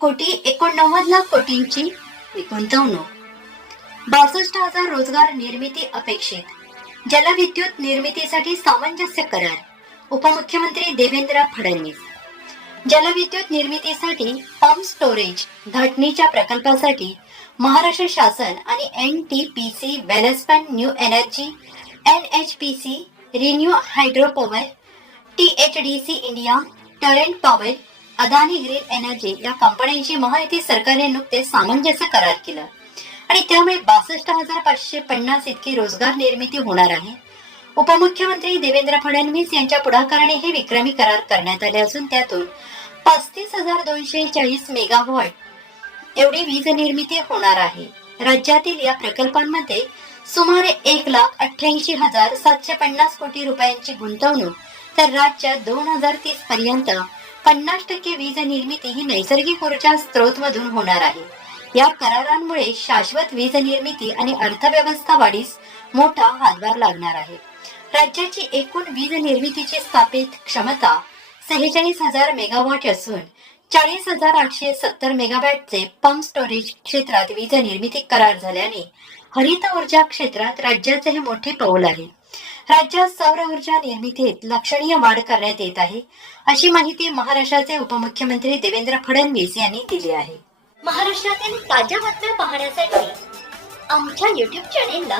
कोटी एकोणनव्वद लाख कोटींची गुंतवणूक. बासष्ट हजार रोजगार निर्मिती अपेक्षित. जलविद्युत निर्मितीसाठी सामंजस्य करार उपमुख्यमंत्री देवेंद्र फडणवीस. जलविद्युत निर्मितीसाठी पंप स्टोरेज धाटणीच्या प्रकल्पासाठी महाराष्ट्र शासन आणि N T P C Welspun new energy N H P C ReNew hydro power T H D C India Torrent power Adani green energy या कंपन्यांची महायुती सरकारने नुकतेच सामंजस्य करार केला. आणि त्यामुळे बासष्ट हजार पाचशे पन्नास इतकी रोजगार निर्मिती होणार आहे. उपमुख्यमंत्री देवेंद्र फडणवीस यांच्या पुढाकाराने हे विक्रमी करार करण्यात आले असून त्यातून पस्तीस हजार दोनशे चाळीस मेगावॉट एवढी वीज निर्मिती होणार आहे. राज्यातील या प्रकल्पांमध्ये सुमारे एक लाख अठ्ठ्याऐंशी हजार सातशे पन्नास कोटी रुपयांची गुंतवणूक तर राज्यात दोन हजार तीस पर्यंत पन्नास टक्के वीज निर्मिती ही नैसर्गिक ऊर्जा स्त्रोत मधून होणार आहे. या करारांमुळे शाश्वत वीज निर्मिती आणि अर्थव्यवस्था वाढीस मोठा हातभार लागणार आहे. राज्याची एकूण वीज निर्मितीची स्थापित क्षमता सेहेचाळीस हजार मेगावॉट असून चाळीस हजार आठशे सत्तर मेगावॅटचे पंप स्टोरेज क्षेत्रात वीज निर्मिती करार झाल्याने हरित ऊर्जा क्षेत्रात राज्याचे हे मोठे पाऊल आहे. राज्यात सौर ऊर्जा निर्मितीत लक्षणीय वाढ करण्यात येत आहे. अशी माहिती महाराष्ट्राचे उपमुख्यमंत्री देवेंद्र फडणवीस यांनी दिली आहे. महाराष्ट्रातील ताज्या बातम्या पाहण्यासाठी आमच्या युट्यूब चॅनेलला